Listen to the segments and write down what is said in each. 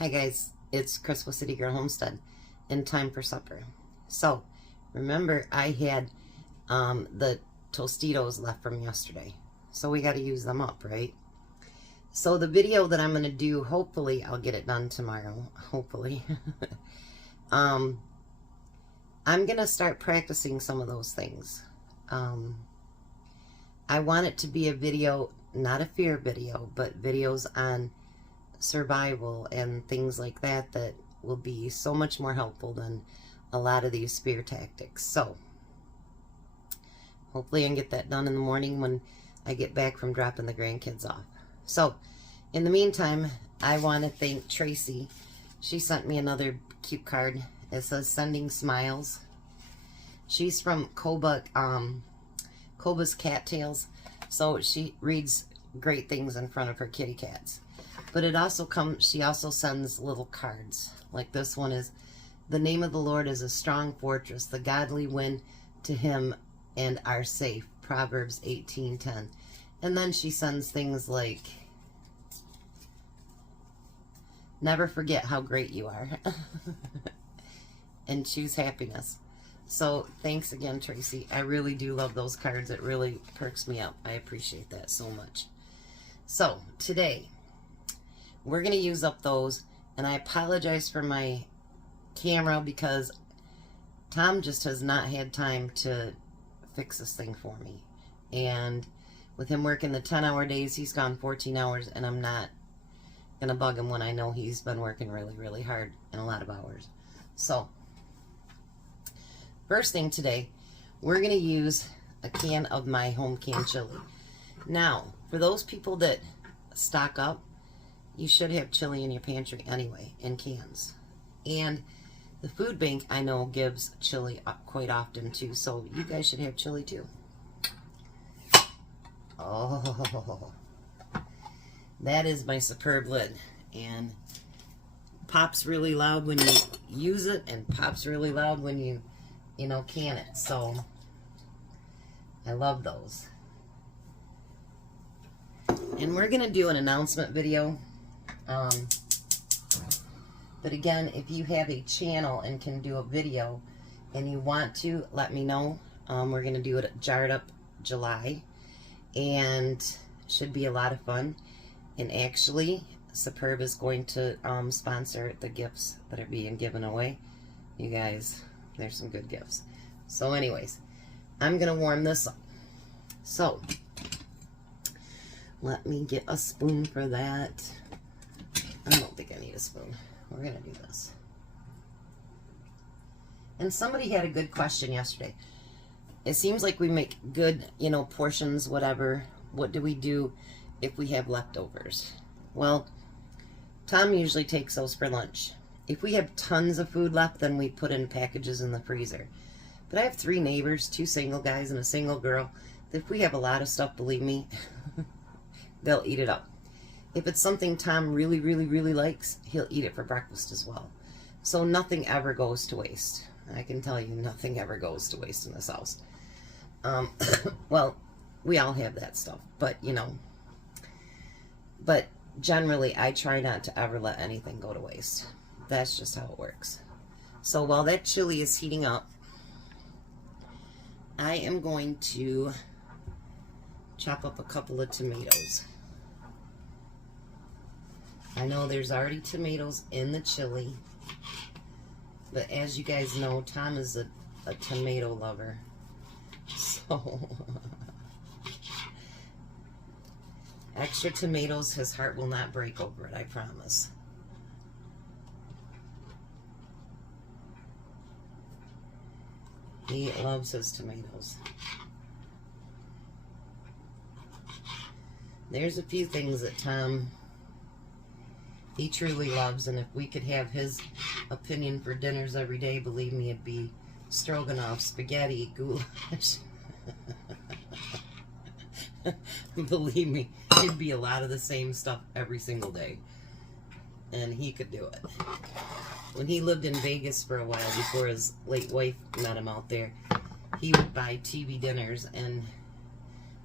Hi guys, it's Crystal City Girl Homestead and time for supper. So, remember I had the Tostitos left from yesterday. So we got to use them up, right? So the video that I'm going to do, hopefully I'll get it done tomorrow, hopefully. I'm going to start practicing some of those things. I want it to be a video, not a fear video, but videos on survival and things like that that will be so much more helpful than a lot of these spear tactics. So hopefully I can get that done in the morning when I get back from dropping the grandkids off. So in the meantime, I want to thank Tracy. She sent me another cute card. It says sending smiles. She's from Koba's Cattails, so she reads great things in front of her kitty cats. But it also comes, she also sends little cards. Like this one is, the name of the Lord is a strong fortress. The godly win to him and are safe. Proverbs 18:10. And then she sends things like, never forget how great you are. And choose happiness. So thanks again, Tracy. I really do love those cards. It really perks me up. I appreciate that so much. So today, we're going to use up those, and I apologize for my camera because Tom just has not had time to fix this thing for me. And with him working the 10-hour days, he's gone 14 hours, and I'm not going to bug him when I know he's been working really, really hard and a lot of hours. So, first thing today, we're going to use a can of my home canned chili. Now, for those people that stock up, you should have chili in your pantry anyway, in cans. And the food bank, I know, gives chili quite often too, so you guys should have chili too. Oh, that is my superb lid. And pops really loud when you use it, and pops really loud when you can it. So, I love those. And we're going to do an announcement video. But again, if you have a channel and can do a video and you want to, let me know. We're going to do it at Jarred Up July, and should be a lot of fun. And actually, Superb is going to sponsor the gifts that are being given away. You guys, there's some good gifts. So anyways, I'm going to warm this up. So, let me get a spoon for that. I don't think I need a spoon. We're going to do this. And somebody had a good question yesterday. It seems like we make good, portions, whatever. What do we do if we have leftovers? Well, Tom usually takes those for lunch. If we have tons of food left, then we put in packages in the freezer. But I have 3 neighbors, 2 single guys and a single girl. If we have a lot of stuff, believe me, they'll eat it up. If it's something Tom really, really, really likes, he'll eat it for breakfast as well. So nothing ever goes to waste. I can tell you, nothing ever goes to waste in this house. Well, we all have that stuff, but but generally I try not to ever let anything go to waste. That's just how it works. So while that chili is heating up, I am going to chop up a couple of tomatoes. I know there's already tomatoes in the chili, but as you guys know, Tom is a tomato lover. So, extra tomatoes, his heart will not break over it, I promise. He loves his tomatoes. There's a few things that Tom, he truly loves, and if we could have his opinion for dinners every day, believe me, it'd be stroganoff, spaghetti, goulash. Believe me, it'd be a lot of the same stuff every single day. And he could do it. When he lived in Vegas for a while, before his late wife met him out there, he would buy TV dinners, and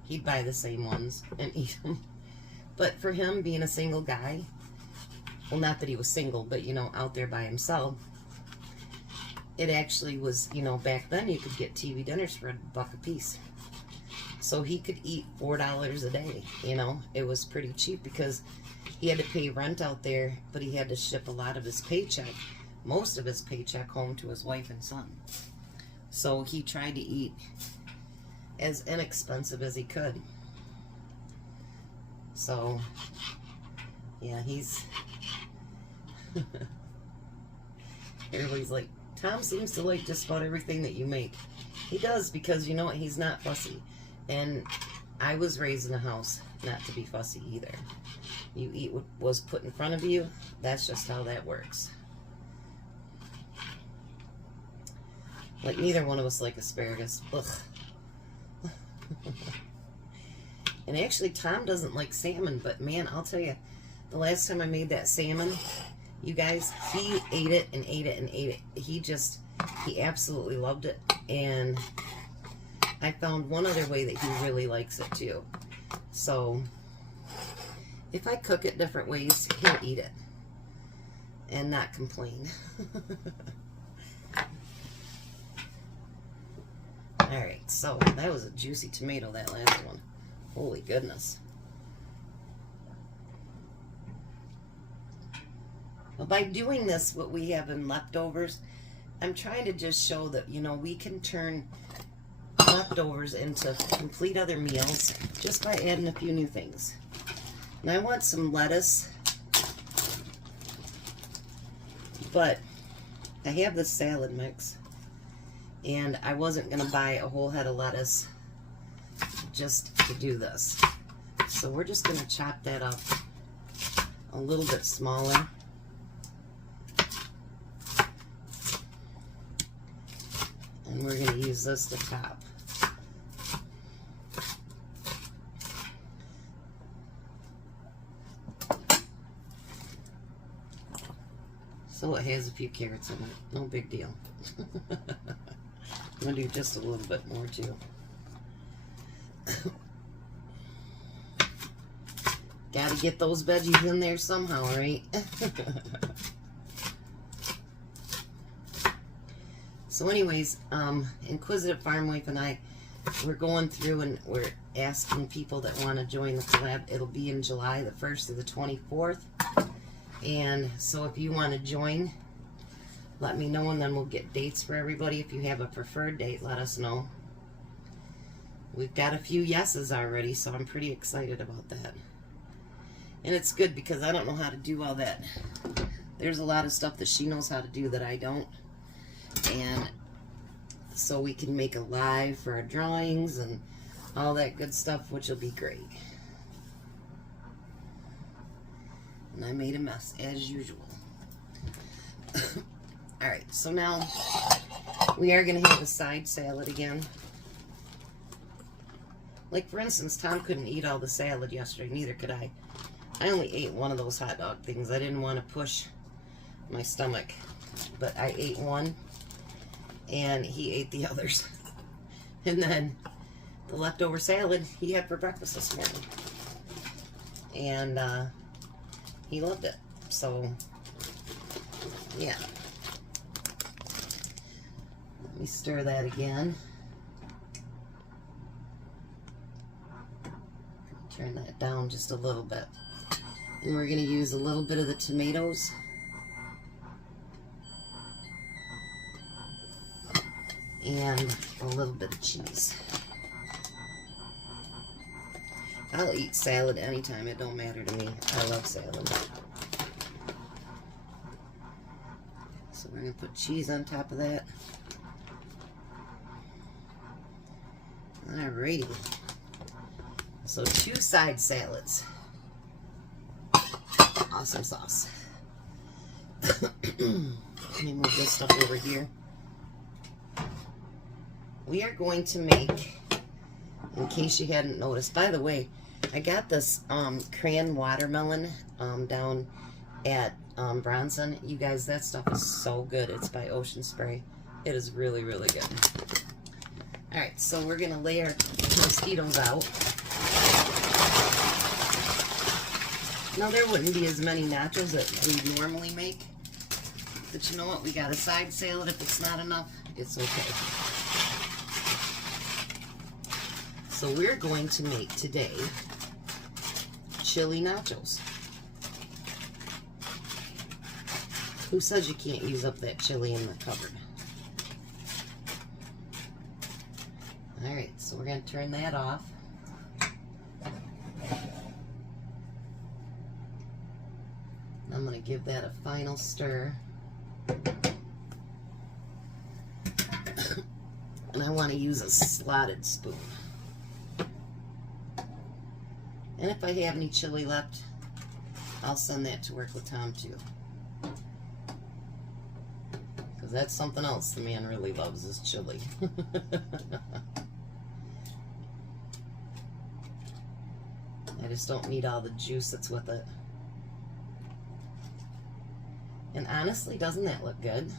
he'd buy the same ones and eat them. But for him, being a single guy, well, not that he was single, but, you know, out there by himself. It actually was, you know, back then you could get TV dinners for $1 a piece. So he could eat $4 a day, you know. It was pretty cheap because he had to pay rent out there, but he had to ship a lot of his paycheck, most of his paycheck, home to his wife and son. So he tried to eat as inexpensive as he could. So, yeah, he's... Everybody's like, Tom seems to like just about everything that you make. He does, because you know what? He's not fussy. And I was raised in a house not to be fussy either. You eat what was put in front of you. That's just how that works. Like, neither one of us like asparagus. Ugh. And actually, Tom doesn't like salmon, but man, I'll tell you, the last time I made that salmon, you guys, he ate it and ate it and ate it. He absolutely loved it. And I found one other way that he really likes it too. So, if I cook it different ways, he'll eat it and not complain. Alright, so that was a juicy tomato, that last one. Holy goodness. Well, by doing this, what we have in leftovers, I'm trying to just show that, you know, we can turn leftovers into complete other meals just by adding a few new things. And I want some lettuce, but I have this salad mix, and I wasn't going to buy a whole head of lettuce just to do this. So we're just going to chop that up a little bit smaller. And we're going to use this to top. So it has a few carrots in it. No big deal. I'm going to do just a little bit more too. Got to get those veggies in there somehow, right? So anyways, Inquisitive Farm Wife and I, we're going through and we're asking people that want to join the collab. It'll be in July the 1st to the 24th. And so if you want to join, let me know, and then we'll get dates for everybody. If you have a preferred date, let us know. We've got a few yeses already, so I'm pretty excited about that. And it's good because I don't know how to do all that. There's a lot of stuff that she knows how to do that I don't. And so we can make a live for our drawings and all that good stuff, which will be great. And I made a mess, as usual. Alright, so now we are going to have a side salad again. Like, for instance, Tom couldn't eat all the salad yesterday, neither could I. I only ate one of those hot dog things. I didn't want to push my stomach, but I ate one, and he ate the others. And then the leftover salad he had for breakfast this morning. And he loved it. So, yeah. Let me stir that again. Turn that down just a little bit. And we're going to use a little bit of the tomatoes. And a little bit of cheese. I'll eat salad anytime. It don't matter to me. I love salad. So we're going to put cheese on top of that. Alrighty. So 2 side salads. Awesome sauce. Let me move this stuff over here. We are going to make, in case you hadn't noticed, by the way, I got this cran watermelon down at Bronson. You guys, that stuff is so good. It's by Ocean Spray. It is really, really good. Alright, so we're going to lay our mosquitoes out. Now there wouldn't be as many nachos that we normally make, but you know what? We got a side salad. If it's not enough, it's okay. So we're going to make today chili nachos. Who says you can't use up that chili in the cupboard? Alright, so we're going to turn that off. I'm going to give that a final stir. And I want to use a slotted spoon. And if I have any chili left, I'll send that to work with Tom too. Because that's something else the man really loves is chili. I just don't need all the juice that's with it. And honestly, doesn't that look good?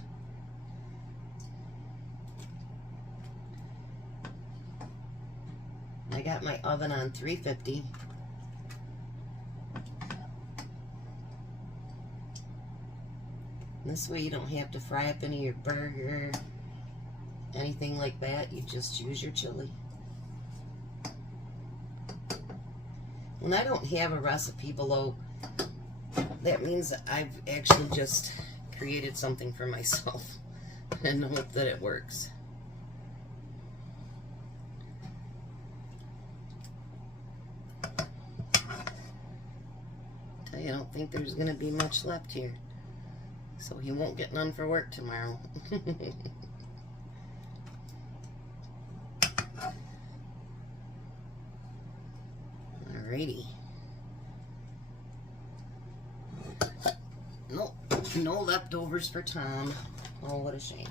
I got my oven on 350. This way you don't have to fry up any of your burger, anything like that. You just use your chili. When I don't have a recipe below, that means that I've actually just created something for myself and hope that it works. I don't think there's going to be much left here. So he won't get none for work tomorrow. Alrighty. Nope, no leftovers for Tom. Oh, what a shame.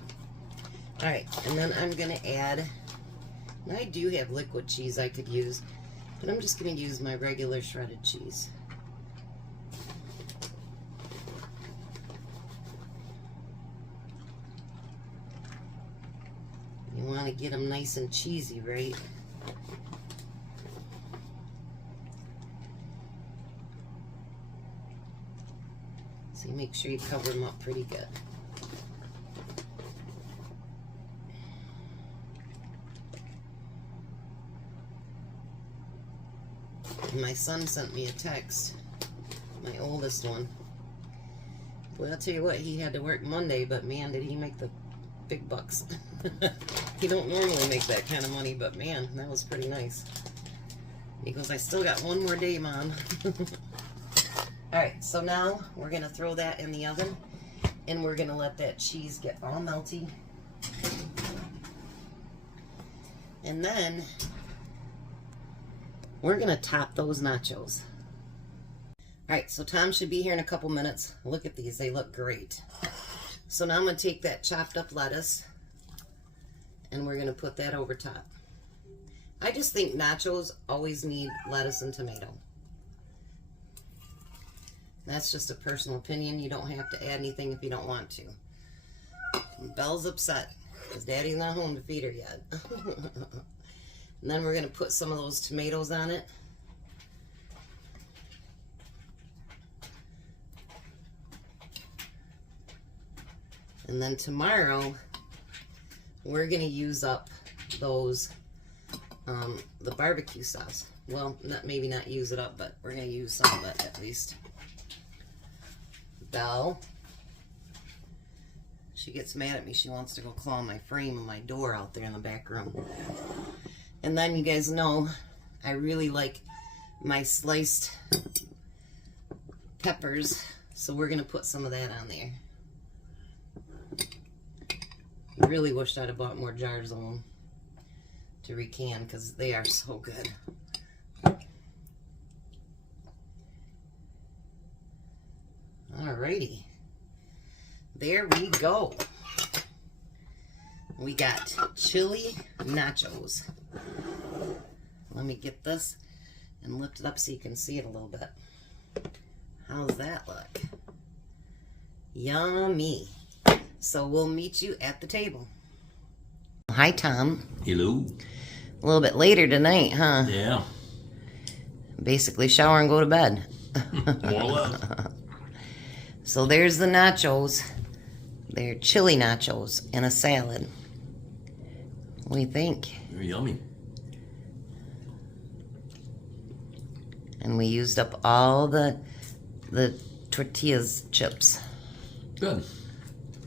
Alright, and then I'm going to add, and I do have liquid cheese I could use, but I'm just going to use my regular shredded cheese. You want to get them nice and cheesy, right? So you make sure you cover them up pretty good. And my son sent me a text, my oldest one. Well, I'll tell you what, he had to work Monday, but man, did he make the big bucks. He don't normally make that kind of money, but man, that was pretty nice. He goes, I still got one more day, Mom. Alright, so now we're going to throw that in the oven, and we're going to let that cheese get all melty. And then we're going to top those nachos. Alright, so Tom should be here in a couple minutes. Look at these, they look great. So now I'm going to take that chopped up lettuce and we're going to put that over top. I just think nachos always need lettuce and tomato. That's just a personal opinion. You don't have to add anything if you don't want to. Belle's upset because Daddy's not home to feed her yet. And then we're going to put some of those tomatoes on it. And then tomorrow, we're going to use up those, the barbecue sauce. Well, maybe not use it up, but we're going to use some of it at least. Belle, she gets mad at me. She wants to go claw my frame of my door out there in the back room. And then you guys know, I really like my sliced peppers, so we're going to put some of that on there. Really wished I'd have bought more jars of them to recan because they are so good. Alrighty. There we go. We got chili nachos. Let me get this and lift it up so you can see it a little bit. How's that look? Yummy. So we'll meet you at the table. Hi, Tom. Hello. A little bit later tonight, huh? Yeah. Basically shower and go to bed. More or less. So there's the nachos. They're chili nachos and a salad. What do you think? They're yummy. And we used up all the tortillas chips. Good.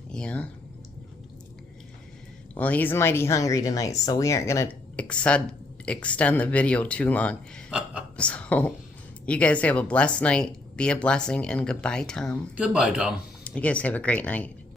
Yeah. Well, he's mighty hungry tonight, so we aren't going to extend the video too long. So, you guys have a blessed night. Be a blessing, and goodbye, Tom. Goodbye, Tom. You guys have a great night.